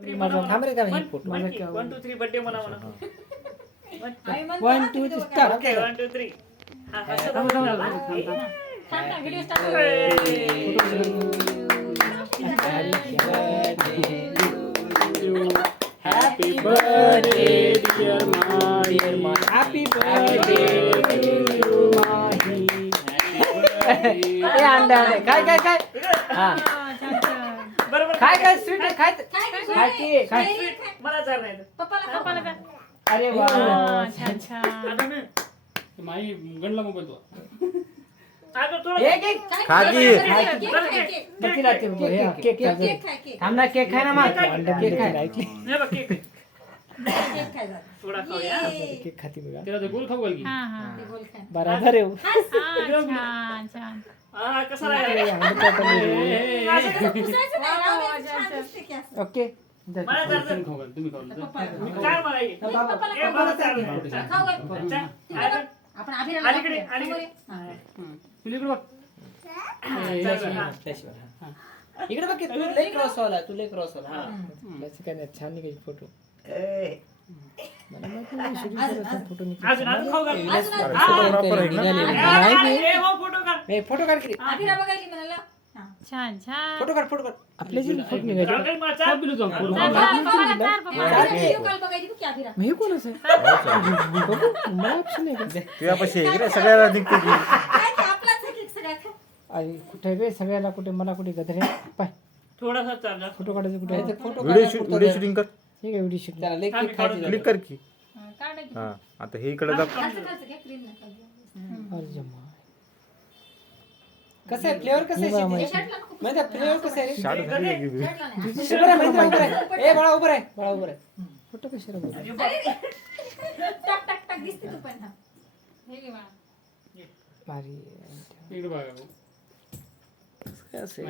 थांब रे थांब, हे फोटो. 1 2 3 बर्थडे म्हणा म्हणा. 1 2 3 स्टार्ट. ओके 1 2 3. हा असं थांब, थांब, दाखव. थांब, video start Happy birthday dear Mahi. Happy birthday to you Mahi. ए अंडा काय काय काय हा बरोबर काय काय स्वीट काय काय की काय मला चार नाही. पप्पाला का अरे वा छान छान आता मी माई गणला मोबाईल तो आता थोडं एक एक खाकी किती लागते बघ हे केक थांब ना केक खाय ना मग अंडा केक खाय ऐकली नाही बघ केक थोडा खाऊया. केक खाती बघा त्याला ते गोल खाऊ घाल की हा हा बरोबर आहे छान छान हा कसा लागला ओके मला चार तुम्ही खाऊ घाल तुम्ही खाऊ घाल चार मला ये. ए, मला चार नाही. आपण अलीकडे अलीकडे तुला इकडे बघ इकडे बघ की, तू लई क्रॉस वाला तू लई क्रॉस वाला त्याची काय नाही छान निघायची फोटो मला माहिती नाही shooting करायचा फोटो अजून अजून खाऊ घाल. ए, हो, फोटो काढ. फोटो काढ की छान छान फोटो काढ आपल्या जी फोटो निघायचे चार काही मला चार. पिलू जाऊ मग हे कोणाचं आहे बघू, मला ऑप्शन आहे का तुझ्यापाशी आहे रे सगळ्याला दिसते की आई कुठे रे सगळ्याला कुठे मला कुठे गधरे पाय थोडासा चार जा. फोटो काढायचं कुठे फोटो व्हिडिओ शूटिंग कर हे काय व्हिडिओ शूट क्लिक कर की हा आता हे इकडे दाब अरे जमा कसं आहे फ्लेवर कसं आहे माहिती आहे फ्लेवर कसं आहे रे शाट झाली आहे की उभं आहे माहिती आहे, उभं आहे ए बाळा उभं आहे फोटो कशाला बघ भारी इकडे बघा काय असेल